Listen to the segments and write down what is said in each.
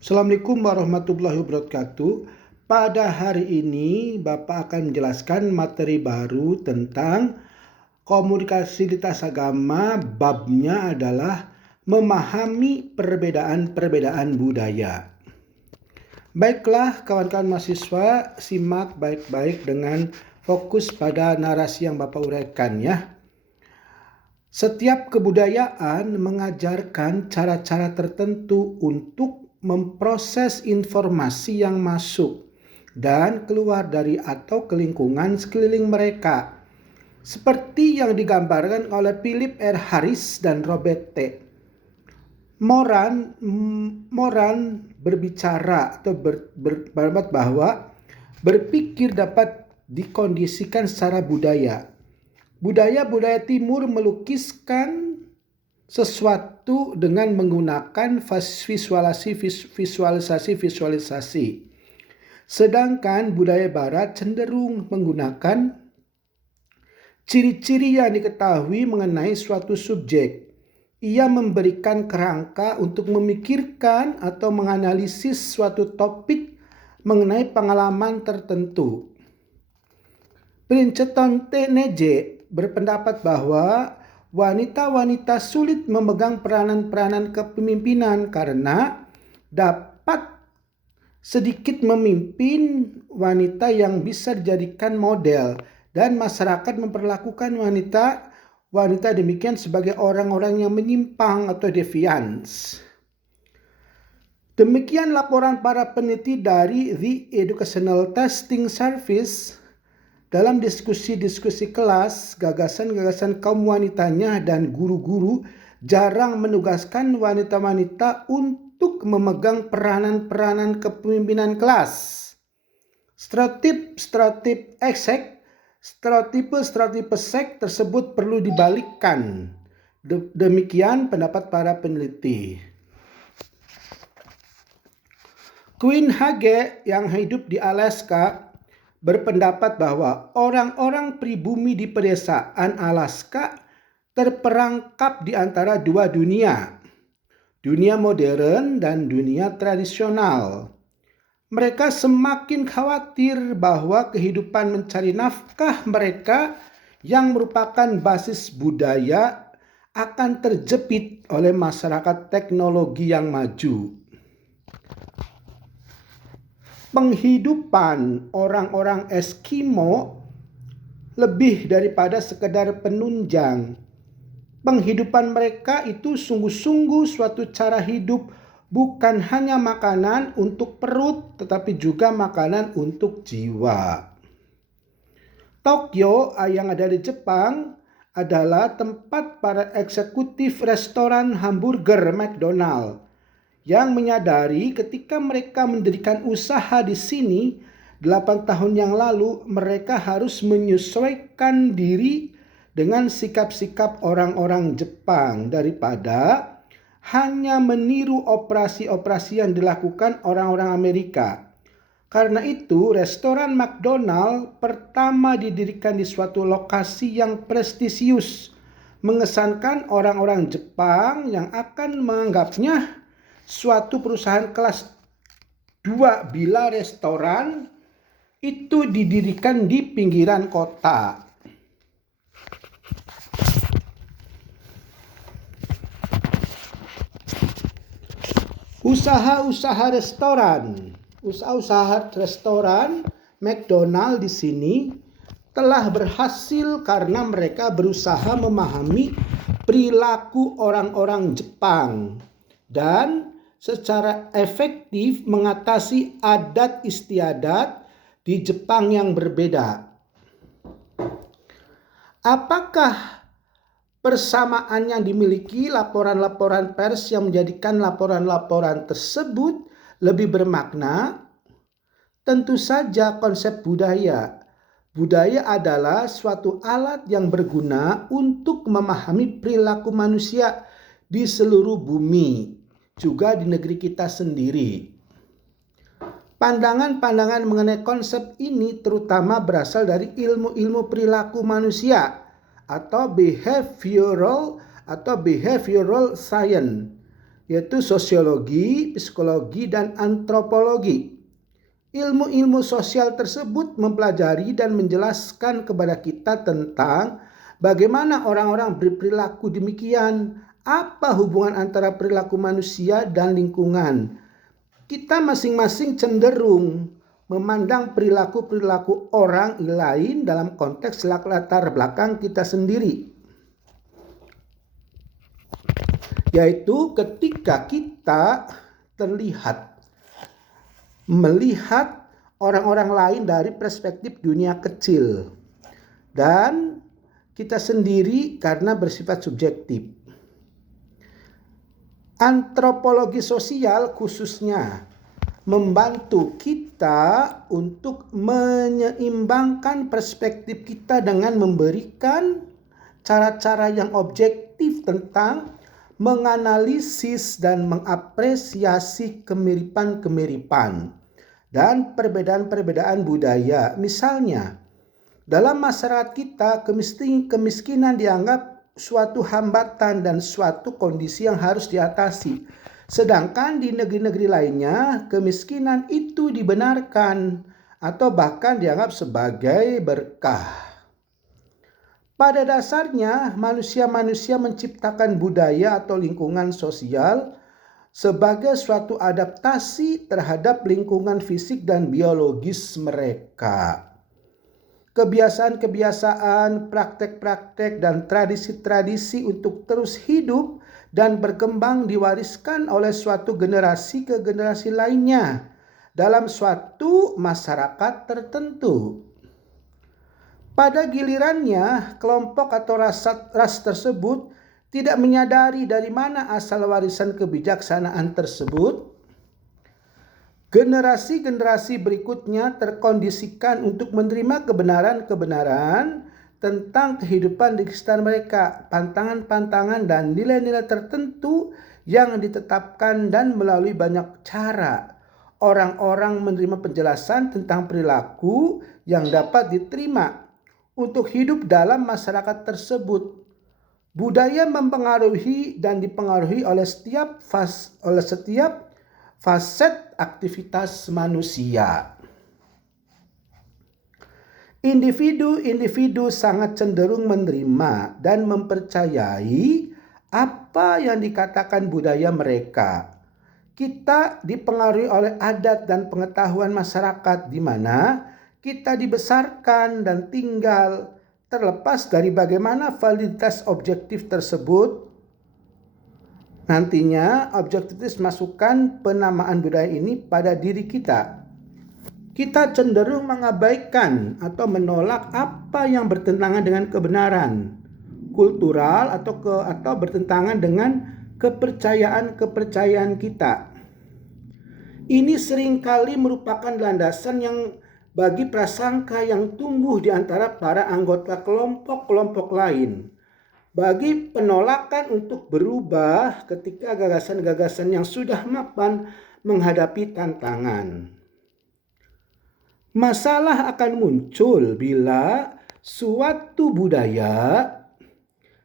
Assalamualaikum warahmatullahi wabarakatuh. Pada hari ini Bapak akan menjelaskan materi baru tentang komunikasi lintas agama. Babnya adalah memahami perbedaan-perbedaan budaya. Baiklah kawan-kawan mahasiswa, simak baik-baik dengan fokus pada narasi yang Bapak uraikan ya. Setiap kebudayaan mengajarkan cara-cara tertentu untuk memproses informasi yang masuk dan keluar dari atau ke lingkungan sekeliling mereka. Seperti yang digambarkan oleh Philip R. Harris dan Robert T. Moran berbicara atau berpendapat bahwa berpikir dapat dikondisikan secara budaya. Budaya-budaya timur melukiskan sesuatu dengan menggunakan visualisasi. Sedangkan budaya barat cenderung menggunakan ciri-ciri yang diketahui mengenai suatu subjek. Ia memberikan kerangka untuk memikirkan atau menganalisis suatu topik mengenai pengalaman tertentu. Princeton T. Neje berpendapat bahwa wanita-wanita sulit memegang peranan-peranan kepemimpinan karena dapat sedikit memimpin wanita yang bisa dijadikan model dan masyarakat memperlakukan wanita demikian sebagai orang-orang yang menyimpang atau deviance. Demikian laporan para peneliti dari The Educational Testing Service. Dalam diskusi-diskusi kelas, gagasan-gagasan kaum wanitanya dan guru-guru jarang menugaskan wanita-wanita untuk memegang peranan-peranan kepemimpinan kelas. Stereotip seks tersebut perlu dibalikkan. Demikian pendapat para peneliti. Queen Hage yang hidup di Alaska berpendapat bahwa orang-orang pribumi di pedesaan Alaska terperangkap di antara dua dunia modern dan dunia tradisional. Mereka semakin khawatir bahwa kehidupan mencari nafkah mereka yang merupakan basis budaya akan terjepit oleh masyarakat teknologi yang maju. Penghidupan orang-orang Eskimo lebih daripada sekedar penunjang. Penghidupan mereka itu sungguh-sungguh suatu cara hidup, bukan hanya makanan untuk perut, tetapi juga makanan untuk jiwa. Tokyo yang ada di Jepang adalah tempat para eksekutif restoran hamburger McDonald yang menyadari ketika mereka mendirikan usaha di sini 8 tahun yang lalu, mereka harus menyesuaikan diri dengan sikap-sikap orang-orang Jepang daripada hanya meniru operasi-operasi yang dilakukan orang-orang Amerika. Karena itu, restoran McDonald pertama didirikan di suatu lokasi yang prestisius, mengesankan orang-orang Jepang yang akan menganggapnya suatu perusahaan kelas 2 bila restoran itu didirikan di pinggiran kota. Usaha-usaha restoran McDonald di sini telah berhasil karena mereka berusaha memahami perilaku orang-orang Jepang dan secara efektif mengatasi adat istiadat di Jepang yang berbeda. Apakah persamaan yang dimiliki laporan-laporan pers yang menjadikan laporan-laporan tersebut lebih bermakna? Tentu saja konsep budaya. Budaya adalah suatu alat yang berguna untuk memahami perilaku manusia di seluruh bumi, juga di negeri kita sendiri. Pandangan-pandangan mengenai konsep ini terutama berasal dari ilmu-ilmu perilaku manusia atau behavioral science yaitu sosiologi, psikologi, dan antropologi. Ilmu-ilmu sosial tersebut mempelajari dan menjelaskan kepada kita tentang bagaimana orang-orang berperilaku demikian, apa hubungan antara perilaku manusia dan lingkungan. Kita masing-masing cenderung memandang perilaku-perilaku orang lain dalam konteks latar belakang kita sendiri. Yaitu ketika kita melihat orang-orang lain dari perspektif dunia kecil, dan kita sendiri karena bersifat subjektif. Antropologi sosial khususnya membantu kita untuk menyeimbangkan perspektif kita dengan memberikan cara-cara yang objektif tentang menganalisis dan mengapresiasi kemiripan-kemiripan dan perbedaan-perbedaan budaya. Misalnya, dalam masyarakat kita, kemiskinan dianggap suatu hambatan dan suatu kondisi yang harus diatasi. Sedangkan di negeri-negeri lainnya, kemiskinan itu dibenarkan atau bahkan dianggap sebagai berkah. Pada dasarnya, manusia-manusia menciptakan budaya atau lingkungan sosial sebagai suatu adaptasi terhadap lingkungan fisik dan biologis mereka. Kebiasaan-kebiasaan, praktek-praktek, dan tradisi-tradisi untuk terus hidup dan berkembang diwariskan oleh suatu generasi ke generasi lainnya dalam suatu masyarakat tertentu. Pada gilirannya, kelompok atau ras tersebut tidak menyadari dari mana asal warisan kebijaksanaan tersebut. Generasi-generasi berikutnya terkondisikan untuk menerima kebenaran-kebenaran tentang kehidupan di sekitar mereka, pantangan-pantangan dan nilai-nilai tertentu yang ditetapkan, dan melalui banyak cara orang-orang menerima penjelasan tentang perilaku yang dapat diterima untuk hidup dalam masyarakat tersebut. Budaya mempengaruhi dan dipengaruhi oleh setiap faset aktivitas manusia. Individu-individu sangat cenderung menerima dan mempercayai apa yang dikatakan budaya mereka. Kita dipengaruhi oleh adat dan pengetahuan masyarakat di mana kita dibesarkan dan tinggal. Terlepas dari bagaimana validitas objektif tersebut, nantinya objektivitas masukkan penamaan budaya ini pada diri kita. Kita cenderung mengabaikan atau menolak apa yang bertentangan dengan kebenaran kultural atau bertentangan dengan kepercayaan kita. Ini seringkali merupakan landasan yang bagi prasangka yang tumbuh di antara para anggota kelompok-kelompok lain, bagi penolakan untuk berubah ketika gagasan-gagasan yang sudah mapan menghadapi tantangan. Masalah akan muncul bila suatu budaya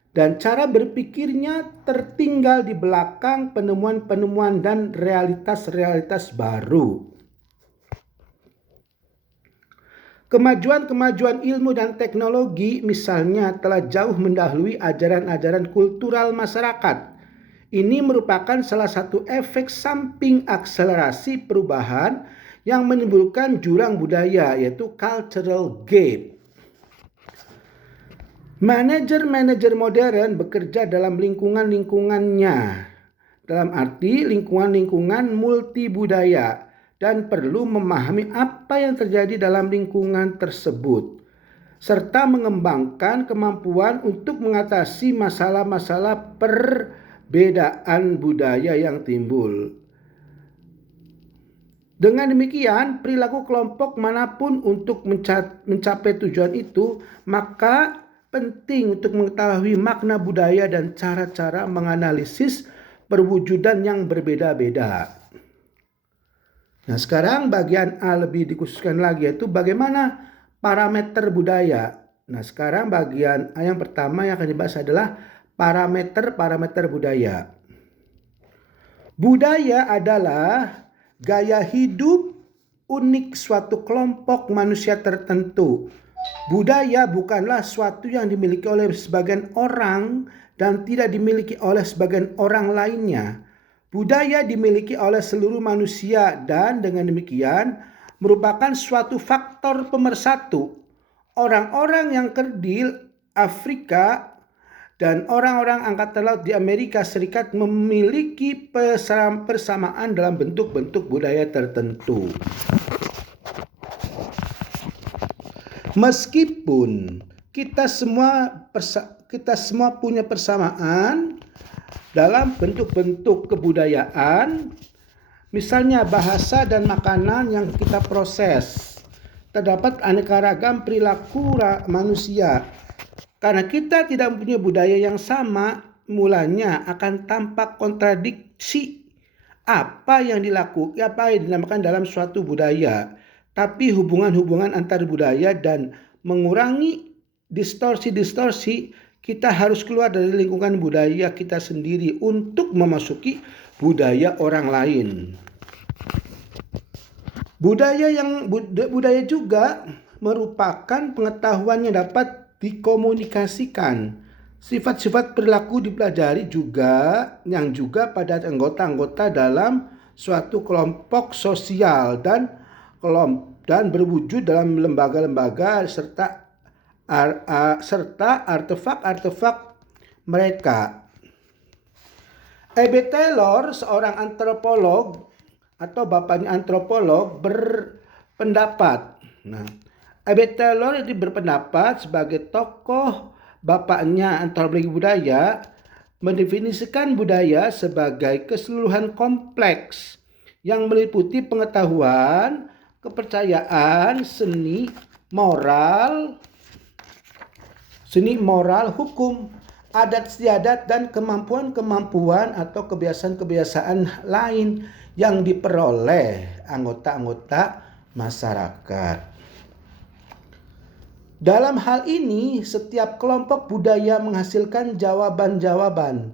dan cara berpikirnya tertinggal di belakang penemuan-penemuan dan realitas-realitas baru. Kemajuan-kemajuan ilmu dan teknologi misalnya telah jauh mendahului ajaran-ajaran kultural masyarakat. Ini merupakan salah satu efek samping akselerasi perubahan yang menimbulkan jurang budaya, yaitu cultural gap. Manajer-manajer modern bekerja dalam lingkungan-lingkungannya, dalam arti lingkungan-lingkungan multibudaya, dan perlu memahami apa yang terjadi dalam lingkungan tersebut, serta mengembangkan kemampuan untuk mengatasi masalah-masalah perbedaan budaya yang timbul. Dengan demikian, perilaku kelompok manapun untuk mencapai tujuan itu, maka penting untuk mengetahui makna budaya dan cara-cara menganalisis perwujudan yang berbeda-beda. Nah, sekarang bagian A lebih dikhususkan lagi, yaitu bagaimana parameter budaya. Nah, sekarang bagian A yang pertama yang akan dibahas adalah parameter budaya. Budaya adalah gaya hidup unik suatu kelompok manusia tertentu. Budaya bukanlah suatu yang dimiliki oleh sebagian orang dan tidak dimiliki oleh sebagian orang lainnya. Budaya dimiliki oleh seluruh manusia dan dengan demikian merupakan suatu faktor pemersatu. Orang-orang yang kerdil Afrika dan orang-orang angkatan laut di Amerika Serikat memiliki persamaan dalam bentuk-bentuk budaya tertentu. Meskipun kita semua punya persamaan dalam bentuk-bentuk kebudayaan, misalnya bahasa dan makanan yang kita proses, terdapat aneka ragam perilaku manusia. Karena kita tidak mempunyai budaya yang sama, mulanya akan tampak kontradiksi apa yang dinamakan dalam suatu budaya. Tapi hubungan-hubungan antar budaya dan mengurangi distorsi-distorsi, kita harus keluar dari lingkungan budaya kita sendiri untuk memasuki budaya orang lain. Budaya juga merupakan pengetahuan yang dapat dikomunikasikan. Sifat-sifat perilaku dipelajari yang juga pada anggota-anggota dalam suatu kelompok sosial dan berwujud dalam lembaga-lembaga serta artefak-artefak mereka. E.B. Taylor, seorang antropolog atau bapaknya antropolog, berpendapat. E.B. Taylor itu berpendapat sebagai tokoh bapaknya antropologi budaya mendefinisikan budaya sebagai keseluruhan kompleks yang meliputi pengetahuan, kepercayaan, seni, moral, hukum, adat istiadat, dan kemampuan-kemampuan atau kebiasaan-kebiasaan lain yang diperoleh anggota-anggota masyarakat. Dalam hal ini, setiap kelompok budaya menghasilkan jawaban-jawaban,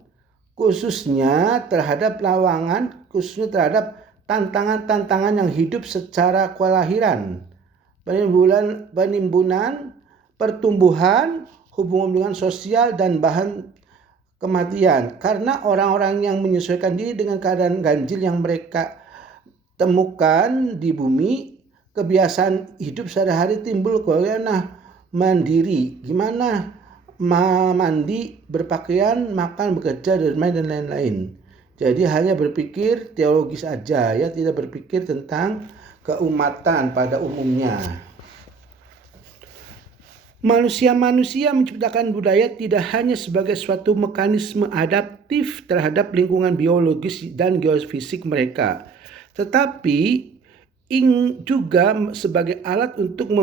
khususnya terhadap tantangan-tantangan yang hidup secara kelahiran, penimbunan, pertumbuhan, hubungan sosial, dan bahan kematian. Karena orang-orang yang menyesuaikan diri dengan keadaan ganjil yang mereka temukan di bumi, kebiasaan hidup sehari-hari timbul mandiri, gimana mandi, berpakaian, makan, bekerja, bermain, dan lain-lain. Jadi hanya berpikir teologis saja, ya, tidak berpikir tentang keumatan pada umumnya. Manusia menciptakan budaya tidak hanya sebagai suatu mekanisme adaptif terhadap lingkungan biologis dan geofisik mereka, tetapi juga sebagai alat untuk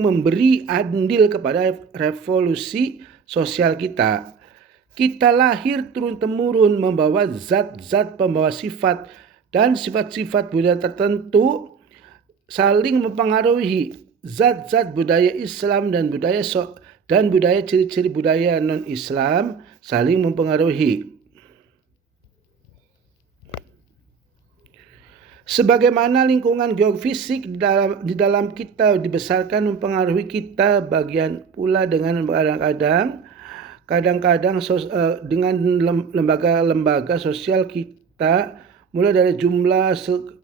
memberi andil kepada revolusi sosial kita. Kita lahir turun-temurun membawa zat-zat pembawa sifat, dan sifat-sifat budaya tertentu saling mempengaruhi. Zat-zat budaya Islam dan budaya ciri-ciri budaya non-Islam saling mempengaruhi. Sebagaimana lingkungan geofisik di dalam kita dibesarkan mempengaruhi kita, bagian pula dengan kadang-kadang dengan lembaga-lembaga sosial kita, mulai dari jumlah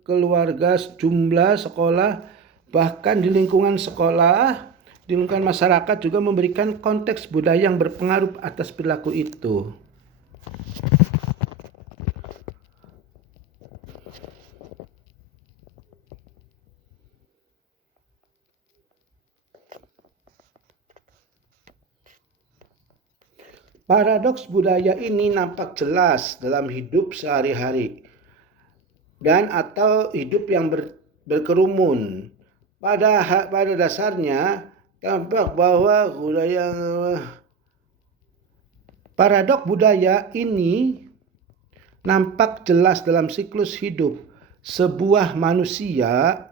keluarga, jumlah sekolah, bahkan di lingkungan sekolah, di lingkungan masyarakat juga memberikan konteks budaya yang berpengaruh atas perilaku itu. Paradoks budaya ini nampak jelas dalam hidup sehari-hari dan atau hidup yang berkerumun. Pada dasarnya tampak bahwa paradoks budaya ini nampak jelas dalam siklus hidup sebuah manusia.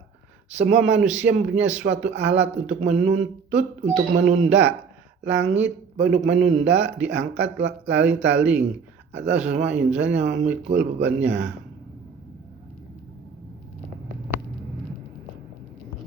Semua manusia mempunyai suatu alat untuk menunda langit, untuk menunda diangkat taling-taling atau semua insan yang memikul bebannya.